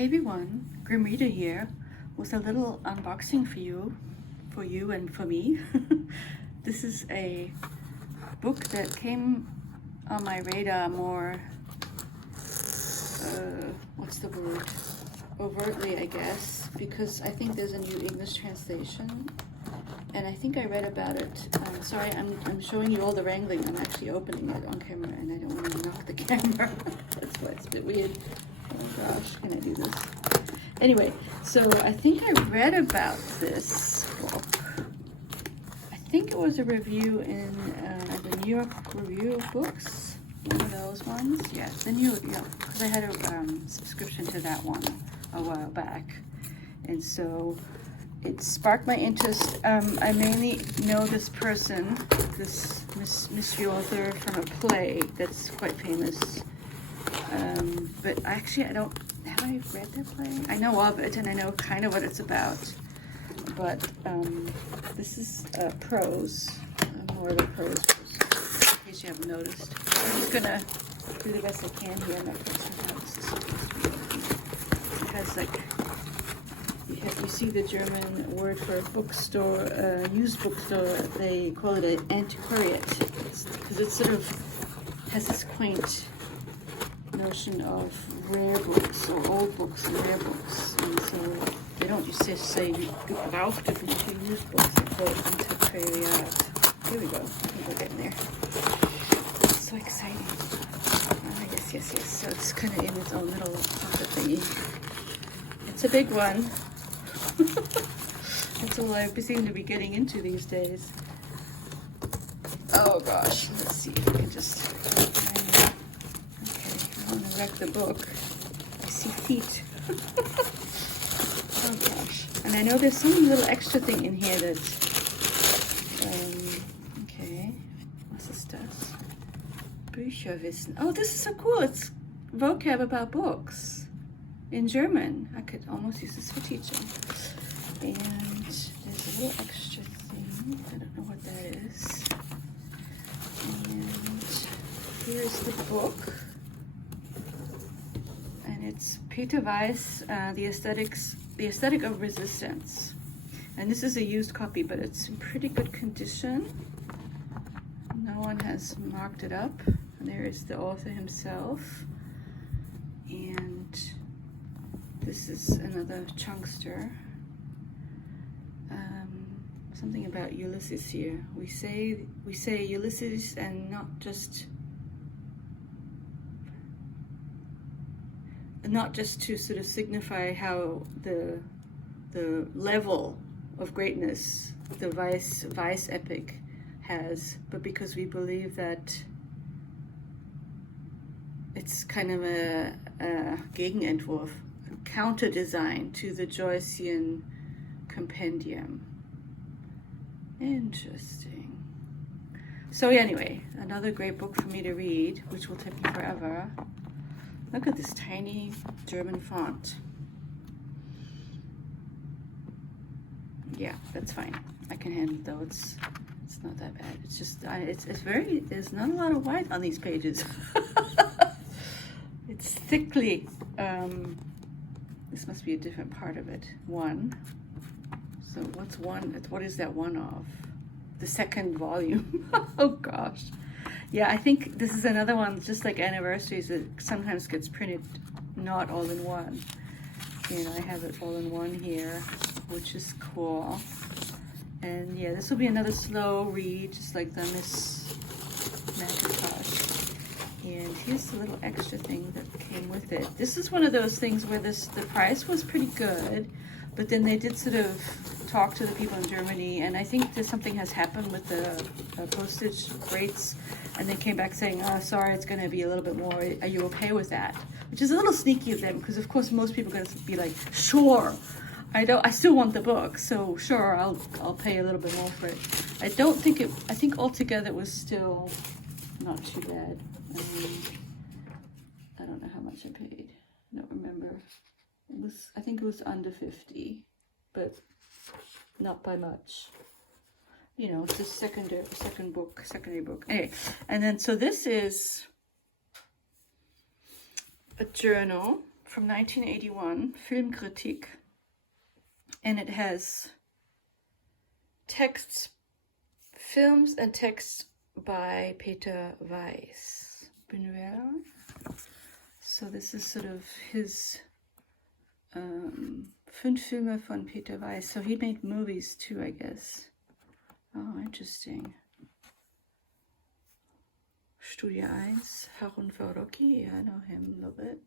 Hey everyone, Grimm Reader here with a little unboxing for you and for me. This is a book that came on my radar more, what's the word, overtly I guess, because I think there's a new English translation and I think I read about it. Sorry, I'm showing you all the wrangling. I'm actually opening it on camera and I don't want to knock the camera. That's why it's a bit weird. Oh gosh, can I do this? Anyway, so I think I read about this book. I think it was a review in the New York Review of Books, one of those ones. Yeah, because I had a subscription to that one a while back, and so it sparked my interest. I mainly know this person, this mystery author, from a play that's quite famous. But actually I don't, have I read that play? I know of it and I know kind of what it's about, but this is prose, more of a prose, in case you haven't noticed. I'm just gonna do the best I can here. I'm not because like, you see the German word for a bookstore, used bookstore, they call it an antiquariat, because it sort of has this quaint notion of rare books or old books and rare books, and so they don't just say gebrauchte Bücher, used books, they call it antiquariat. Here we go, I think we're getting there. It's so exciting. Yes. So it's kind of in its own little pocket thingy. It's a big one. That's all I seem to be getting into these days. Oh gosh, let's see if I can just wreck the book. I see feet. Oh gosh. And I know there's some little extra thing in here that, okay, what's this does? Bücherwissen. Oh, this is so cool. It's vocab about books in German. I could almost use this for teaching. And there's a little extra thing. I don't know what that is. And here's the book. It's Peter Weiss, the Aesthetic of Resistance. And this is a used copy, but it's in pretty good condition. No one has marked it up. And there is the author himself. And this is another chunkster. Something about Ulysses here. We say Ulysses and not just to sort of signify how the level of greatness the Weiss epic has, but because we believe that it's kind of a Gegenentwurf, a counter design to the Joycean compendium. Interesting. So anyway, another great book for me to read, which will take me forever. Look at this tiny German font. Yeah, that's fine. I can handle it though. It's not that bad. It's just there's not a lot of white on these pages. It's thickly. This must be a different part of it. One. So what's one? What is that one of? The second volume. Oh gosh. Yeah, I think this is another one, just like Anniversaries, it sometimes gets printed not all in one. You know, I have it all in one here, which is cool. And yeah, this will be another slow read, just like the Miss Macintosh. And here's the little extra thing that came with it. This is one of those things where the price was pretty good, but then they did sort of talk to the people in Germany, and I think that something has happened with the postage rates, and they came back saying, oh, sorry, it's going to be a little bit more. Are you okay with that? Which is a little sneaky of them, because of course most people are going to be like, sure, I still want the book, so sure, I'll pay a little bit more for it. I think altogether it was still not too bad. I don't know how much I paid. I don't remember. I think it was under 50, but not by much. You know, it's a secondary book. Anyway, and then so this is a journal from 1981, Filmkritik, and it has texts, films and texts by Peter Weiss. So this is sort of his 5 Filme von Peter Weiss. So he made movies too, I guess. Oh, interesting. Studie 1, Harun Farocki, yeah, I know him a little bit.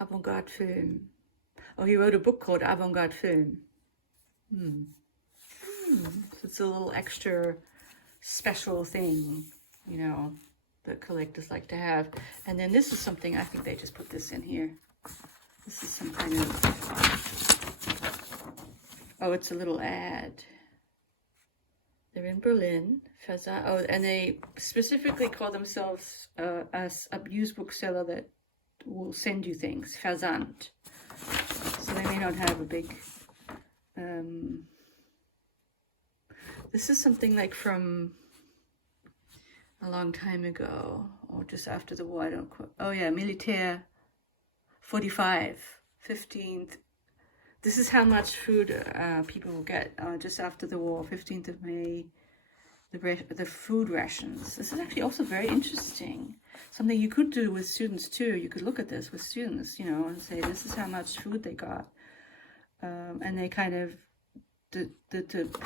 Avant-garde film. Oh, he wrote a book called Avant-garde Film. It's a little extra special thing, you know, that collectors like to have. And then this is something, I think they just put this in here. This is some kind of, oh, it's a little ad. They're in Berlin, Versand. Oh, and they specifically call themselves as a used bookseller that will send you things, Versand. So they may not have a big, this is something like from a long time ago, or just after the war, I don't quite, oh yeah, Militaire 45, 15th. This is how much food people will get just after the war, 15th of May, the food rations. This is actually also very interesting. Something you could do with students too. You could look at this with students, you know, and say, this is how much food they got. And they kind of, the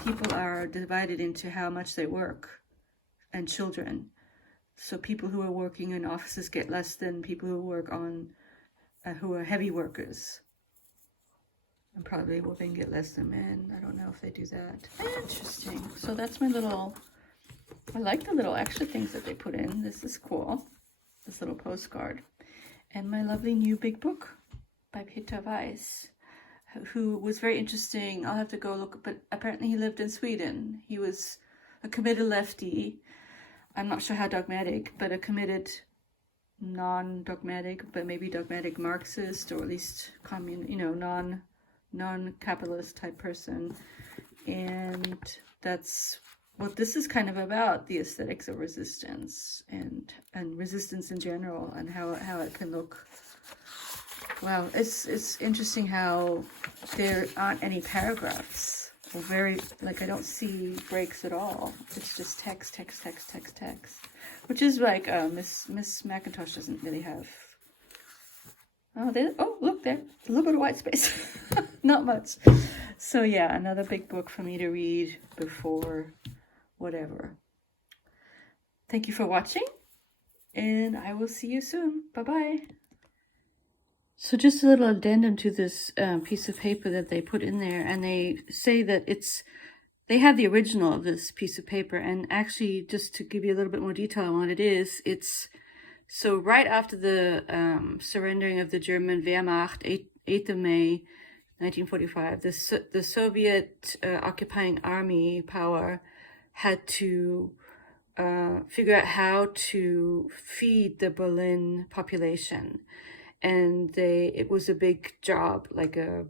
people are divided into how much they work, and children. So people who are working in offices get less than people who work on, who are heavy workers. And probably women get less than men. I don't know if they do that. Interesting. So that's my little, I like the little extra things that they put in. This is cool. This little postcard. And my lovely new big book by Peter Weiss, who was very interesting. I'll have to go look, but apparently he lived in Sweden. He was a committed lefty. I'm not sure how dogmatic, but a committed non-dogmatic, but maybe dogmatic Marxist, or at least non-capitalist type person. And that's what this is kind of about, the aesthetics of resistance and resistance in general, and how it can look. Wow, it's interesting how there aren't any paragraphs. Or very, like, I don't see breaks at all. It's just text, text, text, text, text. Which is like Miss McIntosh doesn't really have. Oh, look there, a little bit of white space. Not much. So yeah, another big book for me to read before whatever. Thank you for watching, and I will see you soon. Bye-bye. So just a little addendum to this piece of paper that they put in there, and they say that they have the original of this piece of paper, and actually, just to give you a little bit more detail on what it is, it's so right after the surrendering of the German Wehrmacht, 8th of May, 1945, the Soviet occupying army power had to figure out how to feed the Berlin population. And it was a big job, like a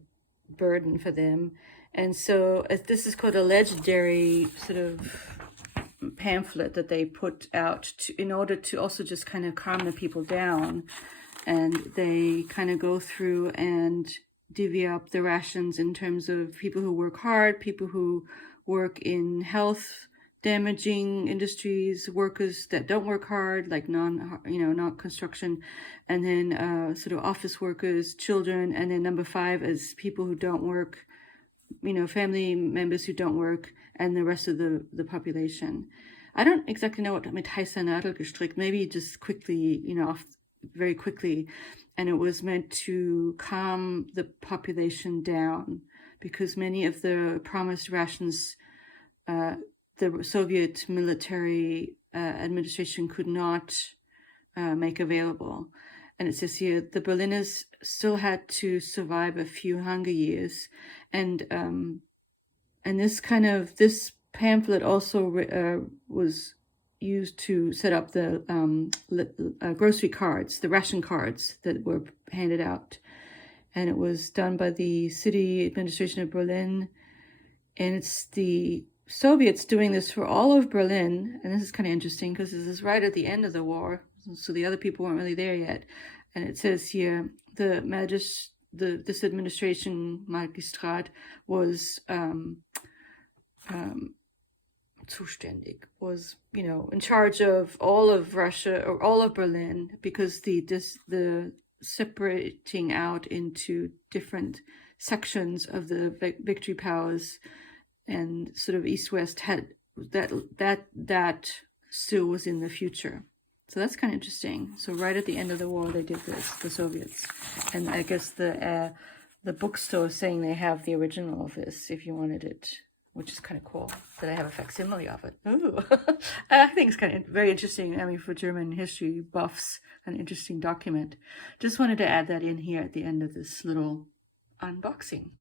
burden for them. And so this is called a legendary sort of pamphlet that they put out in order to also just kind of calm the people down. And they kind of go through and divvy up the rations in terms of people who work hard, people who work in health damaging industries, workers that don't work hard, like not construction, and then sort of office workers, children, and then number 5 is people who don't work, family members who don't work, and the rest of the population. I don't exactly know what mit heißer Nadel gestrickt, maybe just quickly, very quickly, and it was meant to calm the population down, because many of the promised rations the Soviet military administration could not make available. And it says here, the Berliners still had to survive a few hunger years. And this pamphlet also was used to set up the grocery cards, the ration cards that were handed out. And it was done by the city administration of Berlin. And it's the Soviets doing this for all of Berlin, and this is kind of interesting because this is right at the end of the war, so the other people weren't really there yet. And it says here, this administration Magistrat was zuständig, was, you know, in charge of all of Russia or all of Berlin, because the separating out into different sections of the victory powers and sort of East-West had that still was in the future. So that's kind of interesting. So right at the end of the war, they did this, the Soviets, and I guess the bookstore is saying they have the original of this if you wanted it, which is kind of cool that I have a facsimile of it. Ooh, I think it's kind of very interesting. I mean, for German history buffs, an interesting document. Just wanted to add that in here at the end of this little unboxing.